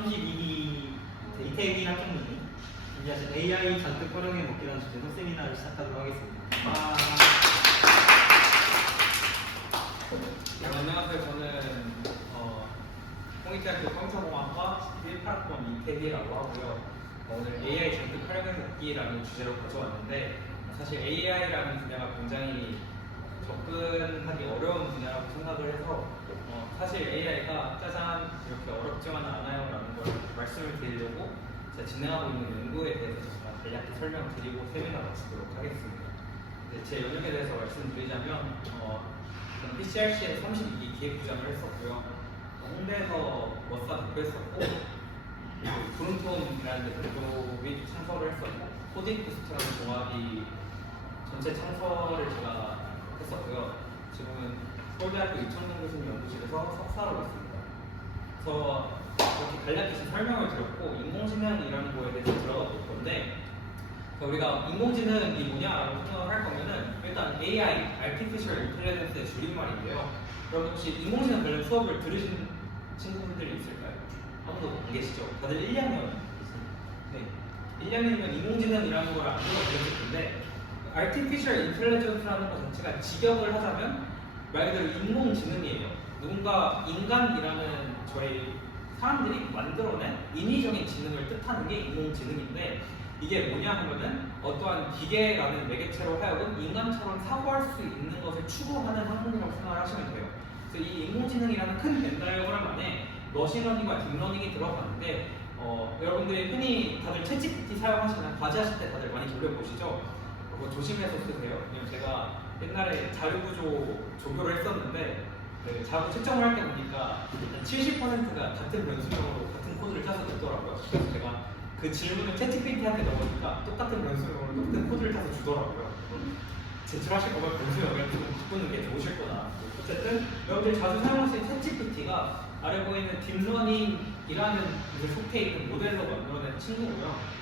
32기 이태기 학생님이 준비하신 AI 잔뜩 활용해 먹기라는 주제로 세미나를 시작하도록 하겠습니다. 안녕하세요. 저는 홍익대학교 컴퓨터공학과 18학번 이태기라고 하고요. 오늘 AI 잔뜩 활용해 먹기라는 주제로 가져왔는데 사실 AI라는 분야가 굉장히 접근하기 어려운 분야라고 생각을 해서 사실 AI가 짜잔 이렇게 어렵지만은 않아요 라는 걸 말씀을 드리려고 제가 진행하고 있는 연구에 대해서 정말 간략히 설명드리고 세미나 마치도록 하겠습니다. 제 연구에 대해서 말씀드리자면 저는 PCRC에서 32기 기획부장을 했었고요. 홍대에서 머싸 대표했었고 브룬톤이라는 데 대표 및 창설을 했었고 코딩부스트라는 동아리 전체 창설을 제가 했었고요. 지금은 서울대학교 이청용 교수님 연구실에서 석사로 있습니다. 그래서 이렇게 간략히 설명을 드렸고 인공지능이라는 거에 대해서 들어가 볼 건데 우리가 인공지능이 뭐냐라고 생각을 할 거면은 일단 AI, Artificial Intelligence의 줄임말인데요. 여러분 혹시 인공지능 관련 수업을 들으신 친구분들이 있을까요? 아무도 안 계시죠? 다들 1학년 네, 1학년이면 인공지능이라는 걸 안 들어보셨을 텐데 Artificial Intelligence라는 것 자체가 직역을 하자면 말 그대로 인공지능이에요. 누군가 인간이라는 저희 사람들이 만들어낸 인위적인 지능을 뜻하는 게 인공지능인데 이게 뭐냐 하면은 어떠한 기계라는 매개체로 하여금 인간처럼 사고할 수 있는 것을 추구하는 학문이라고 생각을 하시면 돼요. 그래서 이 인공지능이라는 큰 벤 다이어그램 안에 머신러닝과 딥러닝이 들어가는데 여러분들이 흔히 다들 챗GPT 사용하시나 과제하실 때 다들 많이 돌려보시죠? 그거 조심해서 쓰세요. 왜냐면 제가 옛날에 자료구조 조교를 했었는데 자료 측정을 할 때 보니까 70%가 같은 변수명으로 같은 코드를 짜서 냈더라고요. 그래서 제가 그 질문을 챗GPT한테 넣으니까 똑같은 변수명으로 똑같은 코드를 짜서 주더라고요. 제출하실 거면 변수명을 좀 바꾸는 게 좋으실 거다. 어쨌든 여러분들이 자주 사용하시는 챗GPT가 아래 보이는 딥러닝이라는 속해 있는 모델로 만들어낸 친구고요.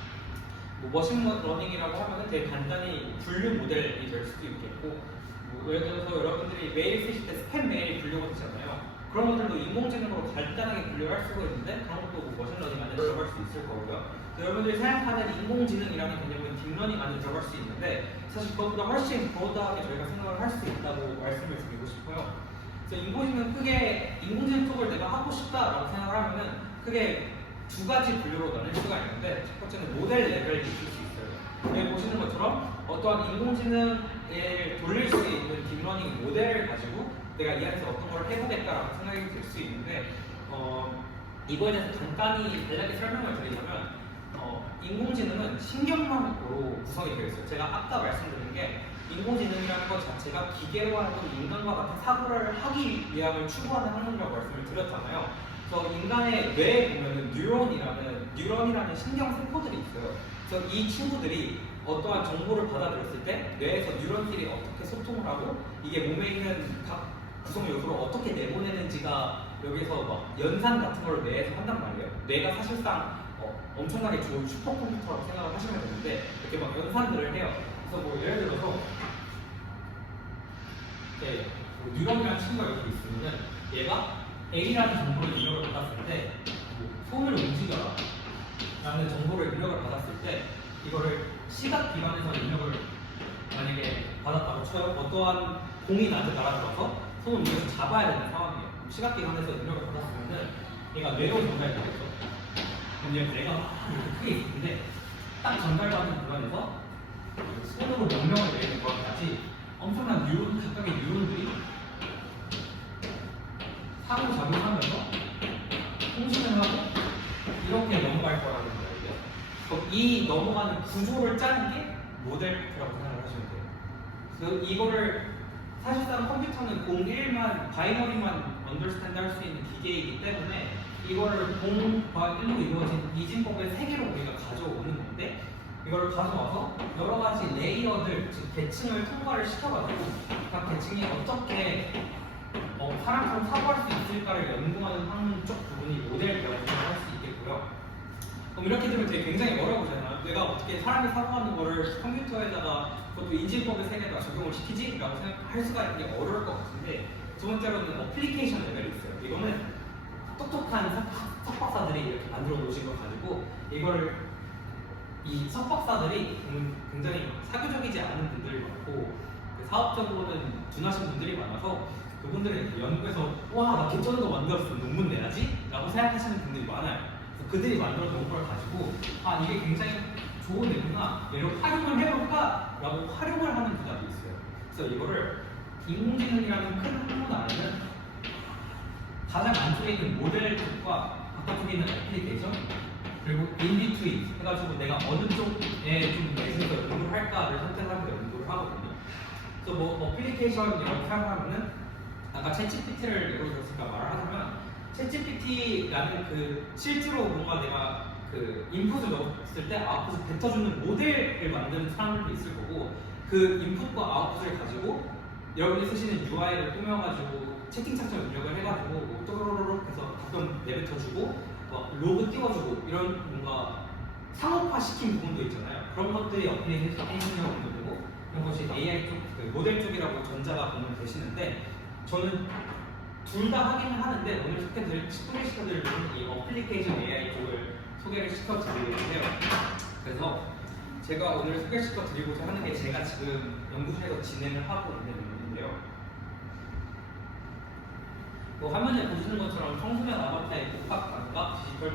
머신러닝이라고 하면 되게 간단히 분류 모델이 될 수도 있겠고 예를 들어서 여러분들이 메일 쓰실 때 스팸 메일이 분류가 되잖아요. 그런 것들도 인공지능으로 간단하게 분류할 수가 있는데 그런 것도 머신러닝 안에 들어갈 수 있을 거고요. 여러분들이 생각하는 인공지능이라는 개념은 딥러닝 안에 들어갈 수 있는데 사실 그것보다 훨씬 브로드하게 저희가 생각을 할 수 있다고 말씀을 드리고 싶어요. 그래서 인공지능 쪽을 내가 하고 싶다라고 생각을 하면은 크게 두 가지 분류로 나눌 수가 있는데 첫 번째는 모델 레벨이 있을 수 있어요. 여기 보시는 것처럼 어떠한 인공지능을 돌릴 수 있는 딥러닝 모델을 가지고 내가 이 안에서 어떤 걸 해보겠다라고 생각이 들 수 있는데 이거에 대해서 간단히 간략히 설명을 드리자면 인공지능은 신경망으로 구성이 되어 있어요. 제가 아까 말씀드린 게 인공지능이라는 것 자체가 기계로 하여금 인간과 같은 사고를 하기 위함을 추구하는 학문이라고 말씀을 드렸잖아요. 그래서 인간의 뇌에 보면은 뉴런이라는 신경 세포들이 있어요. 그래서 이 친구들이 어떠한 정보를 받아들였을 때 뇌에서 뉴런끼리 어떻게 소통을 하고 이게 몸에 있는 각 구성 요소를 어떻게 내보내는지가 여기서 막 연산 같은 걸 뇌에서 한단 말이에요. 뇌가 사실상 엄청나게 좋은 슈퍼컴퓨터라고 생각을 하시면 되는데 이렇게 막 연산들을 해요. 그래서 뭐 예를 들어서 뉴런이라는 친구가 이렇게 있으면은 얘가 A라는 정보를 입력을 받았을 때 손을 움직여라 라는 정보를 입력을 받았을 때 이거를 시각기관에서 입력을 만약에 받았다고 쳐요. 어떠한 공이 나한테 날아들어서 손을 움직여서 잡아야 되는 상황이에요. 시각기관에서 입력을 받았으면은 얘가 뇌로 전달되겠죠. 근데 뇌가 이렇게 크게 있는데 딱 전달받는 구간에서 손으로 명령을 내리는 것까지 엄청난 각각의 뉴런들이 상호작용하면서 통신을 하고 이렇게 넘어갈 거라는 거예요. 이 넘어가는 구조를 짜는 게 모델라고 생각을 하시면 돼요. 그래서 이거를 사실상 컴퓨터는 01만 바이너리만 언더스탠드 할 수 있는 기계이기 때문에 이거를 0과 1로 이루어진 이진법의 세계로 우리가 가져오는 건데 이걸 가져와서 여러 가지 레이어들, 즉 계층을 통과를 시켜가지고 각 계층이 어떻게 사람처럼 사고할 수 있을까를 연구하는 학문 쪽 부분이 모델이라고 생각할 수 있겠고요. 그럼 이렇게 되면 되게 굉장히 어려워지잖아요. 내가 어떻게 사람이 사고하는 거를 컴퓨터에다가 그것도 인지법의 세계에다 적용을 시키지? 라고 생각할 수가 있는 게 어려울 것 같은데 두 번째로는 어플리케이션 레벨이 있어요. 이거는 똑똑한 석박사들이 이렇게 만들어 놓으신 걸 가지고 이거를 이 석박사들이 굉장히 사교적이지 않은 분들이 많고 사업적으로는 둔하신 분들이 많아서 그분들은 연구에서 와, 나 개쩌는 거 만들었어, 논문 내야지? 라고 생각하시는 분들이 많아요. 그래서 그들이 만들어 놓은 걸 가지고 아, 이게 굉장히 좋은 내구나, 얘를 활용을 해볼까? 라고 활용을 하는 분야도 있어요. 그래서 이거를 인공지능이라는 큰 학문 안에는 가장 안쪽에 있는 모델 쪽과 바깥쪽에 있는 애플리케이션, 그리고 인비트윈 해가지고 내가 어느 쪽에 좀 내에서 연구를 할까를 선택하면서 연구를 하거든요. 그래서 뭐 어플리케이션 이렇게 하면은 아까 챗GPT를 예로 들었으니까 말을 하자면 챗GPT라는 그 실제로 뭔가 내가 그 인풋을 넣었을 때 아웃풋을 뱉어주는 모델을 만드는 사람들도 있을 거고, 그 인풋과 아웃풋을 가지고 여러분이 쓰시는 UI를 꾸며가지고 채팅창처럼 입력을 해가지고 뭐 또로로록 해서 가끔 내뱉어주고 로그 띄워주고 이런 뭔가 상업화시킨 부분도 있잖아요. 그런 것들이 어플리케이션이라고 보면 되고, 그런 것이 AI 쪽, 그 모델 쪽이라고 전자가 보면 되시는데, 저는 둘 다 하기는 하는데 오늘 소개시켜드릴 분은 이 어플리케이션 AI 쪽을 소개를 시켜드리려고 해요. 그래서 제가 오늘 소개시켜드리고자 하는 게 제가 지금 연구실에서 진행을 하고 있는 연구인데요. 화면에 보시는 것처럼 청소년 아바타의 복합 감각, 디지털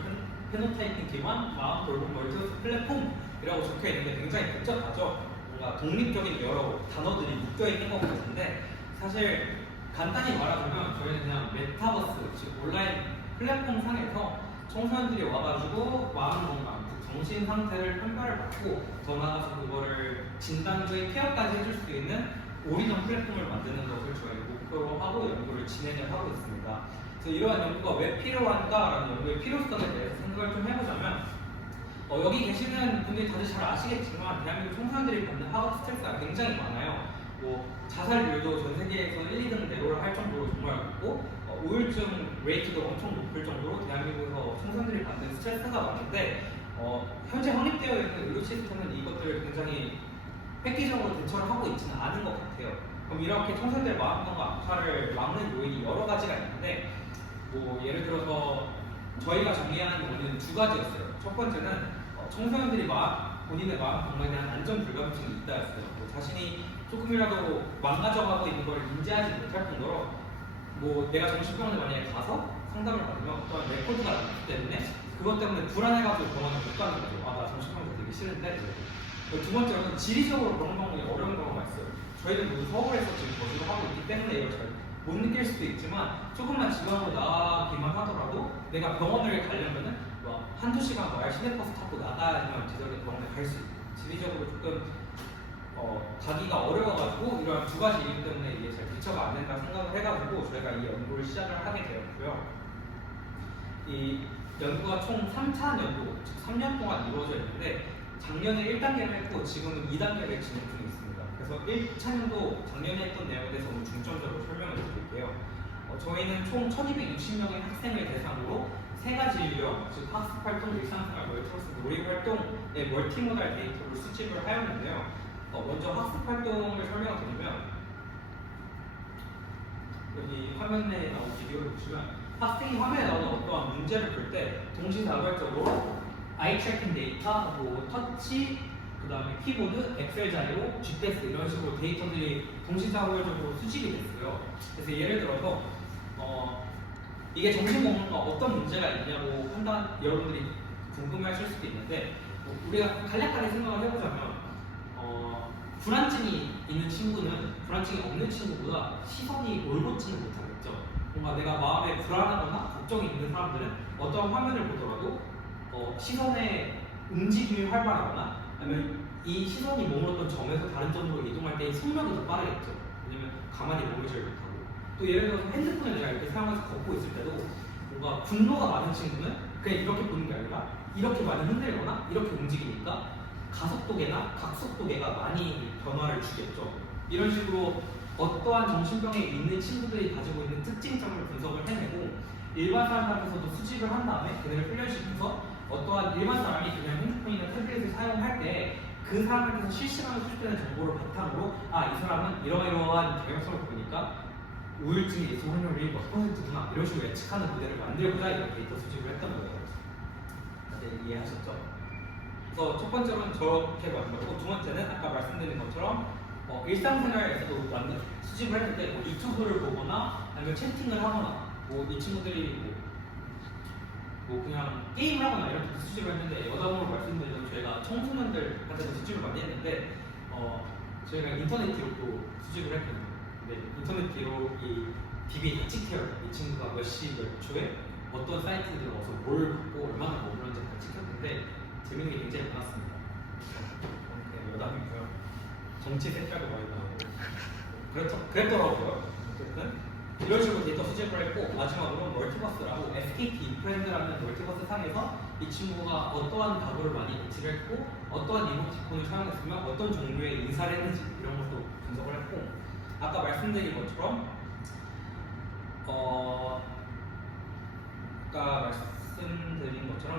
페노타이핑 기반, 마음 돌봄 멀티버스 플랫폼이라고 적혀 있는데 굉장히 복잡하죠. 뭔가 독립적인 여러 단어들이 묶여 있는 것 같은데, 사실 간단히 말하자면 저희는 그냥 메타버스, 즉 온라인 플랫폼 상에서 청소년들이 와가지고 마음 건강, 정신 상태를 평가를 받고 더 나아가서 그거를 진단적인 케어까지 해줄 수 있는 올인원 플랫폼을 만드는 것을 저희가 목표로 하고 연구를 진행을 하고 있습니다. 그래서 이러한 연구가 왜 필요한가라는 연구의 필요성에 대해서 생각을 좀 해보자면, 여기 계시는 분들이 다들 잘 아시겠지만 대한민국 청소년들이 받는 학업 스트레스가 굉장히 많아요. 자살률도 전 세계에서 1, 2등 내로를 할 정도로 정말 높고, 우울증 레이트도 엄청 높을 정도로 대한민국에서 청소년들이 받는 스트레스가 많은데, 현재 확립되어 있는 의료 시스템은 이것들을 굉장히 획기적으로 대처를 하고 있지는 않은 것 같아요. 그럼 이렇게 청소년들의 마음건강 악화를 막는 요인이 여러 가지가 있는데, 예를 들어서 저희가 정리하는 요인은 두 가지였어요. 첫 번째는 청소년들이 본인의 마음 건강에 대한 안전 불감증이 있다였어요. 자신이 조금이라도 망가져가고 있는 걸 인지하지 못할 뿐더러 내가 정신병원에 만약에 가서 상담을 받으면 어떤 레코드가 나기 때문에 그것 때문에 불안해가지고 병원에 못 가는 거죠. 나 정신병원 되게 싫은데. 두 번째로는 지리적으로 병원 방문이 어려운 경우가 있어요. 저희는 모두 서울에서 지금 거주를 하고 있기 때문에 이걸 잘 못 느낄 수도 있지만, 조금만 지방으로 나가기만 하더라도 내가 병원을 가려면은 한두 시간 시내버스 타고 나가야지만 제대로 병원에 갈 수 있어요. 지리적으로 조금 가기가 어려워가지고 이러한 두 가지 이유 때문에 이게 잘 대처가 안 된다 생각을 해가지고 저희가 이 연구를 시작을 하게 되었고요. 이 연구가 총 3차 연도, 즉 3년 동안 이루어져 있는데, 작년에 1단계를 했고 지금은 2단계를 진행 중에 있습니다. 그래서 1차 연도 작년에 했던 내용에 대해서 오늘 중점적으로 설명을 드릴게요. 저희는 총 1260명의 학생을 대상으로 세 가지 유형, 즉 학습활동, 일상생활, 멀티버스 놀이활동의 멀티모달 데이터를 수집을 하였는데요. 먼저 학습활동을 설명을 드리면, 여기 화면에 나온 비디오를 보시면 학생이 화면에 나오는 어떠한 문제를 풀 때 동시다발적으로 아이 트래킹 데이터, 터치, 그 다음에 키보드, 엑셀 자료, GPS 이런 식으로 데이터들이 동시다발적으로 수집이 됐어요. 그래서 예를 들어서 이게 정신건강과 어떤 문제가 있냐고 여러분들이 궁금해하실 수도 있는데, 우리가 간략하게 생각을 해보자면 불안증이 있는 친구는 불안증이 없는 친구보다 시선이 올곧지는 못하겠죠. 뭔가 내가 마음에 불안하거나 걱정이 있는 사람들은 어떤 화면을 보더라도 시선의 움직임이 활발하거나, 아니면 이 시선이 머물렀던 점에서 다른 점으로 이동할 때 속력이 더 빠르겠죠. 왜냐면 가만히 머물지 못하고. 또 예를 들어서 핸드폰을 내가 이렇게 사용해서 걷고 있을 때도 뭔가 분노가 많은 친구는 그냥 이렇게 보는 게 아니라 이렇게 많이 흔들거나 이렇게 움직이니까 가속도계나 각속도계가 많이 변화를 주겠죠. 이런 식으로 어떠한 정신병에 있는 친구들이 가지고 있는 특징점을 분석을 해내고, 일반 사람한테서도 수집을 한 다음에 그들을 훈련시켜서 어떠한 일반 사람이 그냥 핸드폰이나 태블릿을 사용할 때 그 사람한테서 실시간으로 수집되는 정보를 바탕으로 이 사람은 이러이러한 경향성을 보이니까 우울증의 예측 확률이 몇 퍼센트구나 이런 식으로 예측하는 모델을 만들고자 이런 데이터 수집을 했던 거예요. 다들 이해하셨죠? 그래서 첫 번째로는 저렇게 만든 거고, 두 번째는 아까 말씀드린 것처럼 일상생활에서도 수집을 했을 때 뭐 유튜브를 보거나 아니면 채팅을 하거나 뭐 이 친구들이 뭐 그냥 게임을 하거나 이런 데 수집을 했는데, 여담으로 말씀드리면 저희가 청소년들한테도 수집을 많이 했는데 저희가 인터넷 기록도 수집을 했거든요. 근데 인터넷 기록이 DB에 다 찍혀요. 이 친구가 몇 시 몇 초에 어떤 사이트에 들어가서 뭘 받고 얼마나 머물렀는지 다 찍혔는데 재밌는 게 굉장히 많았습니다. 그냥 여담이고요. 정치 색깔도 많이 나오고 그랬더라고요. 어쨌든 이런 식으로 데이터 수집을 했고, 마지막으로 멀티버스라고 SKT 브랜드라는 멀티버스 상에서 이 친구가 어떠한 가구를 많이 배치를 했고 어떠한 이모티콘을 사용했으면 어떤 종류의 인사를 했는지 이런 것도 분석을 했고, 아까 말씀드린 것처럼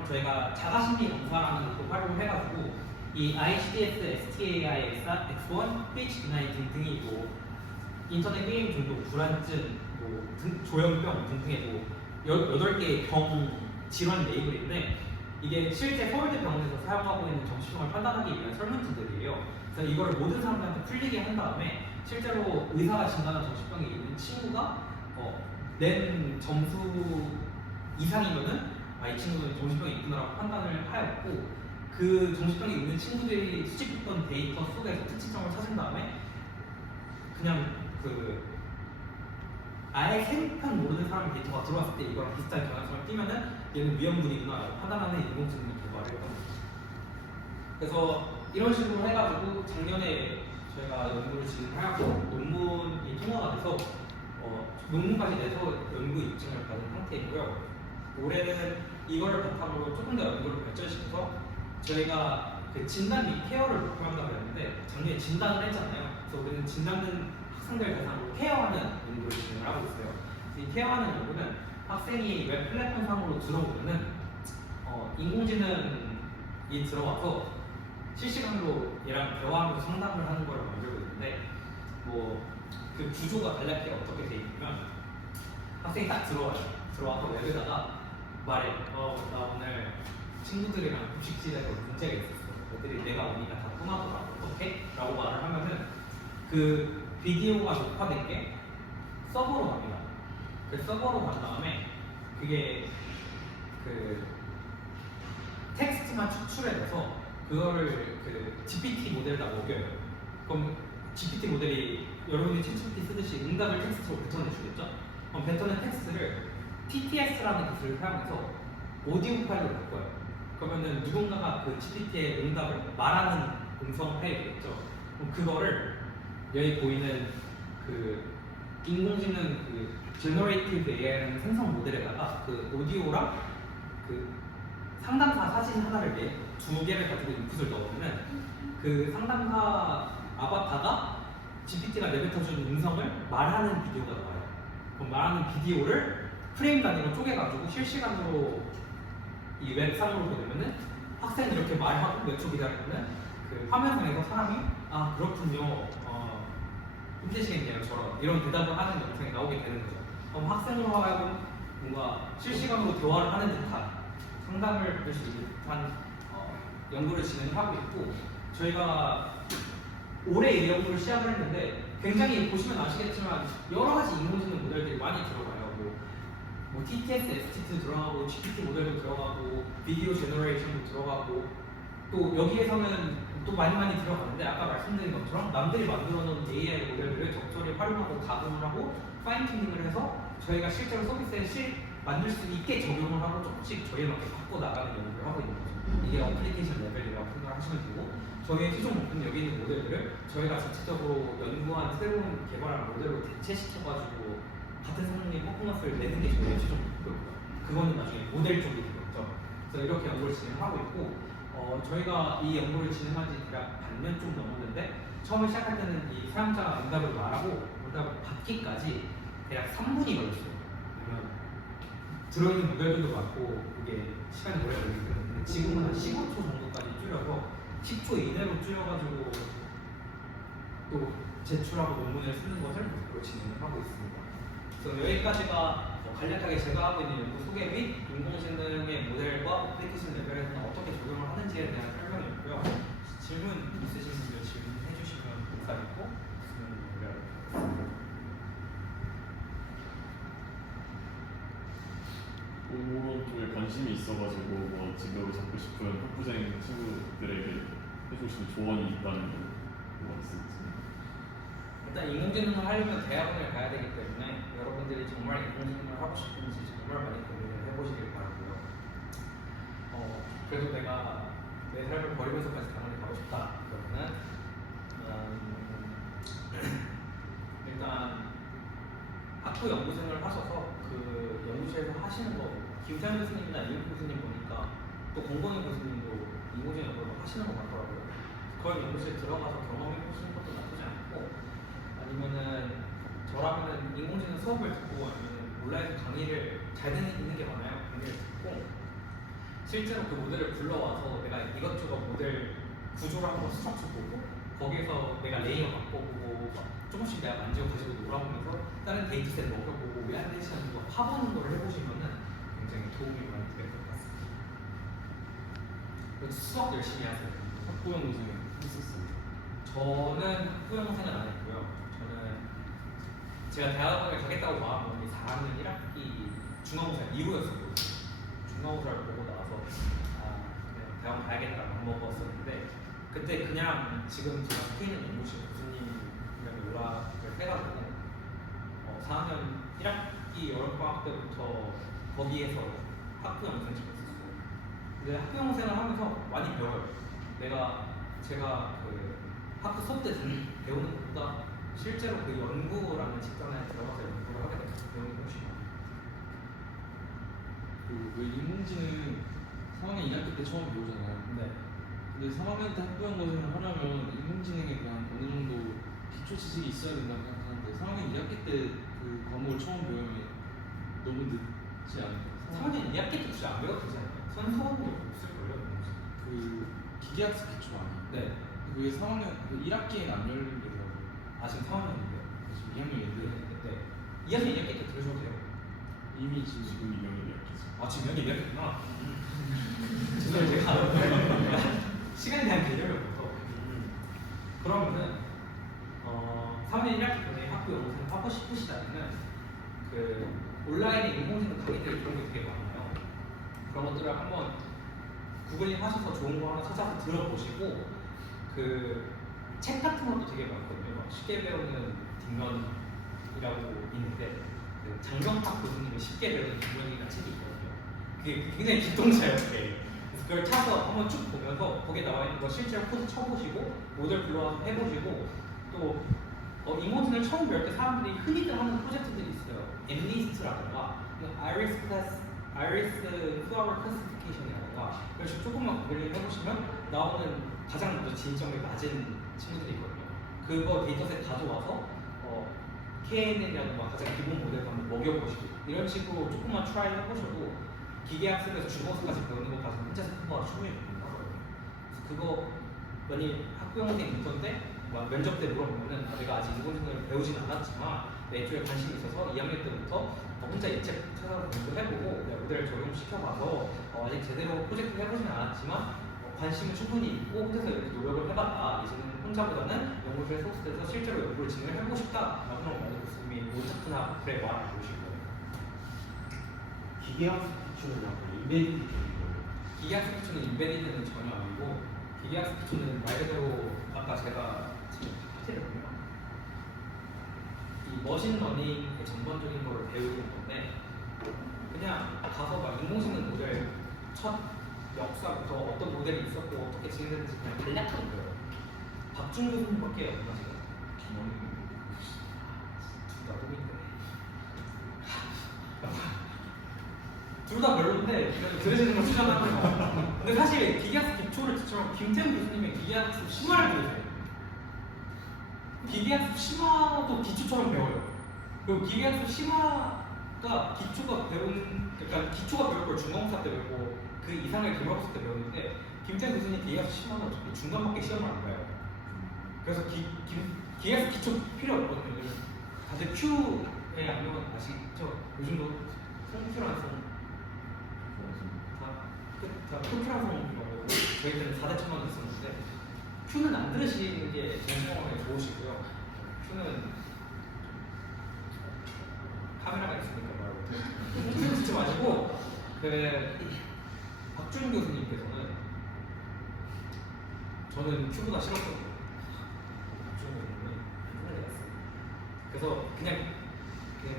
저희가 자가심리 검사라는 것도 활용을 해가지고 이 ICDS, STAI, X1, PH9 등등이 뭐 인터넷 게임 중독, 불안증, 뭐 조현병 등등의 뭐 8개의 병 질환 레이블인데, 이게 실제 서울대 병원에서 사용하고 있는 정신병을 판단하기 위한 설문지들이에요. 그래서 이거를 모든 사람들한테 풀리게 한 다음에 실제로 의사가 진단한 정신병이 있는 친구가 낸 점수 이상이면은 이 친구는 정신병이 있구나라고 판단을 하였고, 그 정신병이 있는 친구들이 수집했던 데이터 속에서 특징점을 찾은 다음에 그냥 아예 생판 모르는 사람 데이터가 들어왔을 때 이거랑 비슷한 경향성을 띠면은 얘는 위험군이구나라고 판단하는 인공지능을 개발을 했거든요. 그래서 이런 식으로 해가지고 작년에 저희가 연구를 진행하고 논문이 통과가 돼서 논문까지 내서 연구 입증을 받은 상태이고요. 올해는 이거를 바탕으로 조금 더 연구를 발전시켜서 저희가 그 진단 및 케어를 목표한다고 했는데, 작년에 진단을 했잖아요. 그래서 우리는 진단된 학생들 대상으로 케어하는 연구를 진행을 하고 있어요. 이 케어하는 연구는 학생이 웹 플랫폼 상으로 들어오면은 인공지능이 들어와서 실시간으로 얘랑 대화하면서 상담을 하는 걸 만들고 있는데, 뭐 그 구조가 간략히 어떻게 돼 있냐면, 학생이 딱 들어와서 웹에다가 말해. 나 오늘 친구들이랑 급식실에서 문제가 있었어. 애들이 내가 오니까 다 떠나더라. 어떻게? 라고 말을 하면은 그 비디오가 녹화된 게 서버로 갑니다. 그 서버로 간 다음에 그게 그 텍스트만 추출해서 그거를 그 GPT 모델에다 먹여요. 그럼 GPT 모델이 여러분이 챗GPT 쓰듯이 응답을 텍스트로 뱉어내주겠죠? 그럼 뱉어낸 텍스트를 TTS라는 기술을 사용해서 오디오 파일로 바꿔요. 그러면은 누군가가 그 GPT의 응답을 말하는 음성 파일이겠죠. 그럼 그거를 여기 보이는 그 인공지능 그 Generative AI라는 생성 모델에다가 그 오디오랑 그 상담사 사진 하나를 두 개를 가지고 인풋을 넣으면 그 상담사 아바타가 GPT가 내뱉어준 음성을 말하는 비디오가 나와요. 그럼 말하는 비디오를 프레임 단위로 쪼개가지고 실시간으로 이 웹상으로 보내면은 학생이 이렇게 말하고 몇 초 기다리면은 그 화면상에서 사람이 그렇군요, 힘드시겠네요, 저런 이런 대답을 하는 영상이 나오게 되는 거죠. 그럼 학생으로 하여금 뭔가 실시간으로 대화를 하는 듯한 상담을 할 수 있는 듯한 연구를 진행하고 있고, 저희가 올해 이 연구를 시작을 했는데 굉장히 보시면 아시겠지만 여러 가지 인공지능 모델들이 많이 들어가요. 뭐 TTS, ST도 들어가고 GPT 모델도 들어가고 비디오 제너레이션도 들어가고, 또 여기에서는 또 많이 들어가는데, 아까 말씀드린 것처럼 남들이 만들어 놓은 AI 모델들을 적절히 활용하고 가공을 하고 파인 튜닝을 해서 저희가 실제로 서비스에 만들 수 있게 적용을 하고 조금씩 저희에 맞게 바꿔 나가는 연구를 하고 있는 거죠. 이게 어플리케이션 레벨이라고 생각하시면 되고, 저희의 최종 목표는 여기 있는 모델들을 저희가 자체적으로 연구한 새로운 개발한 모델로 대체시켜가지고 같은 성능의 퍼포먼스를 내는 게 저희의 최종 목표고요. 그거는 나중에 모델 쪽이 되겠죠. 그래서 이렇게 연구를 진행하고 있고, 저희가 이 연구를 진행한 지 대략 반년 좀 넘었는데, 처음에 시작할 때는 이 사용자가 응답을 말하고 응답을 받기까지 대략 3분이 걸렸어요. 왜냐면 들어있는 모델들도 많고 이게 시간이 오래 걸리기 때문에 지금은 한 15초 정도까지 줄여서 10초 이내로 줄여가지고 또 제출하고 논문을 쓰는 것을 목표로 진행을 하고 있습니다. 그래서 여기까지가 간략하게 제가 하고 있는 연구 소개 및 인공지능의 모델과 어플리케이션 레벨에서는 어떻게 적용을 하는지에 대한 설명이었고요. 질문 있으신 분들 질문해 주시면 감사하겠고 공무원 쪽에 관심이 있어가지고 뭐 진로를 잡고 싶은 학부생 친구들에게 해주고 싶은 조언이 있다면 뭐가 있을지. 일단 인공지능을 하려면 대학원을 가야 되기 때문에 여러분들이 정말 인공지능을 하고 싶은지 정말 많이 고민을 해보시길 바라고요. 그래도 내가 내 삶을 버리면서까지 대학원에 가고 싶다 그러면은 일단 학부 연구생을 하셔서 그 연구실에서 하시는 거 김태현 교수님이나 이은표 교수님 보니까 또 공건희 교수님도 인공지능 연구를 하시는 거 같더라고요. 그런 연구실 들어가서 경험해 보시는 것도 나쁘지 않고 아니면은 저라면은 인공지능 수업을 듣고 아니면 온라인 강의를 잘 듣는 게 많아요. 강의를 듣고 실제로 그 모델을 불러와서 내가 이것저것 모델 구조를 한번 스트럭처 보고 거기에서 내가 레이어 바꿔보고 조금씩 내가 만지고 가지고 놀아보면서 다른 데이터셋 먹여보고 왜 안 되지 하는 거 파보는 걸 해보시면은 굉장히 도움이 많이 될 것 같습니다. 그리고 수학 열심히 하세요. 학부 연구생은 했었어요. 저는 학부형생은 안 했고요. 저는 제가 대학원을 가겠다고 마음먹은 게 4학년 1학기 중간고사 이후였었거든요. 중간고사를 보고 나와서 그냥 대학원 가야겠다 마음먹었었는데 그때 그냥 지금 제가 속해 있는 연구실 교수님이랑 연락을 해가지고 4학년 1학기 여름방학 때부터 거기에서 학부형생을 찍었었어요. 근데 학부형생을 하면서 많이 배워요. 제가 그 학부 수업 때 배우는 것보다 실제로 그 연구라는 직장에 들어가서 연구를 하게 되면 배우는 게 훨씬 많아요. 그 인공지능 3학년 2학기 때 처음 배우잖아요. 네. 근데 3학년 때 학부형고생을 하려면 인공지능에 대한 어느 정도 기초 지식이 있어야 된다고 생각하는데 3학년 2학기 때 그 과목을 처음 배우면 너무 늦지 않나요? 3학년 2학기 때 진짜 안 배워도 되지 않나요? 선수학을 없을걸요? 그 기계학습 기초 아니에요? 네. 그게 3학년 그 1학기에는 안 열리더라고요. 아 지금 3학년인데요? 지금 2학년인데 네. 2학년 2학기 때 들으셔도 돼요. 이미 지금 지금 이명이 이야기죠. 아 지금 2학년 2학기구나. 죄송해요 제가 시간에 대한 개념을 못하고 그러면은 3학년 1학기 전에 학부 연구생을 하고 싶으시다면은 그 온라인에 인공지능 강의들 이런 게 되게 많아요. 그런 것들을 한번 구글링 하셔서 좋은 거 하나 찾아서 들어보시고 그 책 같은 것도 되게 많거든요. 막 쉽게 배우는 뒷면이라고 있는데 그 장경탁 교수님의 쉽게 배우는 뒷면이라는 책이 있거든요. 그게 굉장히 기똥차요. 그게. 그래서 그걸 찾아서 한번 쭉 보면서 거기에 나와 있는 거 실제로 코드 쳐보시고 모델 불러와서 해보시고 또 인공지능을 처음 배울 때 사람들이 흔히들 하는 프로젝트들이 있어요. 엠리스트라든가 아이리스 플라워 클래시피케이션이라든가 그래서 조금만 구글링 해보시면 나오는 가장 먼저 진입점이 낮은 친구들이 있거든요. 그거 데이터셋 가져와서 KNN이라든가 가장 기본 모델을 한번 먹여보시고 이런 식으로 조금만 트라이 해보셔도 기계학습에서 중고서까지 배우는 것까지 혼자서 공부가 충분히 가능하거든요. 그래서 그거 만약 학부형생 인턴 때 면접 때 물어보면은 내가 아직 인공지능을 배우진 않았지만 내 쪽에 관심이 있어서 2학년 때부터 혼자 이 책 찾아서 공부해보고 내 모델을 적용시켜봐서 아직 제대로 프로젝트 해보진 않았지만 관심은 충분히 있고 혼자서 이렇게 노력을 해봤다. 이제는 혼자보다는 연구실에 소스돼서 실제로 연구를 진행해보고 싶다라고 하는 많은 교수님이 온타크나 그래 말을 보실 거예요. 기계학습 기초는 약간 인베디드 쪽인 거예요. 기계학습 기초는 인베디드는 전혀 아니고 기계학습 기초는 말 그대로 아까 제가 지금 PPT를 보면 이 머신러닝의 전반적인 거를 배우는 건데 그냥 가서 막 인공지능 모델 첫 역사부터 어떤 모델이 있었고 어떻게 진행됐는지 그냥 간략하게 배워요. 박준 교수님밖에 없나 지금? 둘다 꿈인데 둘 다 별로인데 들으시는 걸 추천하는 거. 근데 사실 기계학습 기초를 듣처럼 김태훈 교수님의 기계학습 심화를 배우세요. 기계학습 심화도 기초처럼 배워요. 그리고 기계학습 심화가 기초가 배울 걸 중간고사 때 배우고 그 이상을 기말고사 때 배우는데 김태훈 교수님 기계학습 심화는 어차피 중간밖에 시험을 안 봐요. 그래서 기계학습 기초 필요 없거든요. 다들 Q 악명은 아시죠? 요즘도 콩큐란송 다 콩큐란송이라고 저희 때는 4대천만 있었는데 큐는 안 들으시는 게 정신건강에 좋으시고요. 큐는 카메라가 있으니까 말고 큐 듣지 마시고 그 박준 교수님께서는 저는 큐보다 싫었거든요. 박준 교수님이 힘들었어요. 그래서 그냥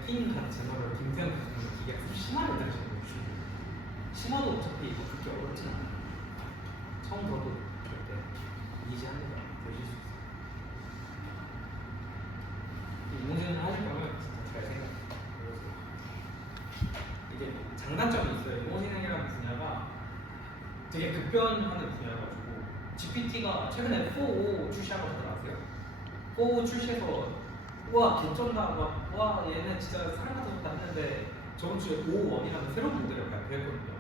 핀 같은 제너럴 김태형 교수님 기계 심화를 들으시는 거예요. 심화도 어차피 뭐 그렇게 어렵진 않아요. 처음 들어도 절대 이지합니다. 보실 수 있어요. 인공지능 하실 거면 진짜 잘 생각해보세요. 이게 장단점이 있어요. 인공지능이라는 분야가 되게 급변하는 분야가지고 GPT가 최근에 4.5 출시한 거 다들 아세요? 4.5 출시해서 와 개쩐다 와 얘네 진짜 사람 같았다 했는데 저번 주에 5.1이라는 새로운 모델을 발표했거든요.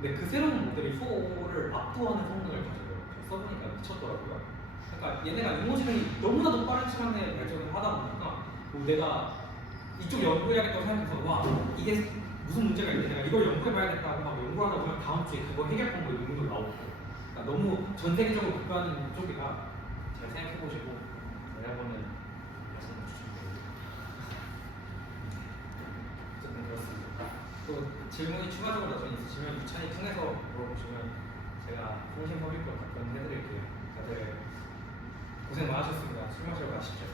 근데 그 새로운 모델이 4.5를 압도하는 성능을 가져요. 써보니까 미쳤더라고요. 그러니까 얘네가 인공지능이 너무나도 빠른 시간에 발전을 하다 보니까 뭐 내가 이쪽 연구해야겠다고 생각해서 와 이게 무슨 문제가 있는데 내가 이걸 연구해봐야겠다고 막 연구하다 보면 다음 주에 그거 해결 방법 연구도 나오고 그러니까 너무 전 세계적으로 급변하는 쪽이라 잘 생각해보시고 내려보는 하시는 걸 추천드립니다. 어쨌든 그렇습니다. 또 질문이 추가적으로 나중에 있으시면 유찬이 통해서 물어보시면 제가 성심성의껏 답변해드릴게요. 다들 고생 많으셨습니다. 술 마시러 가시죠.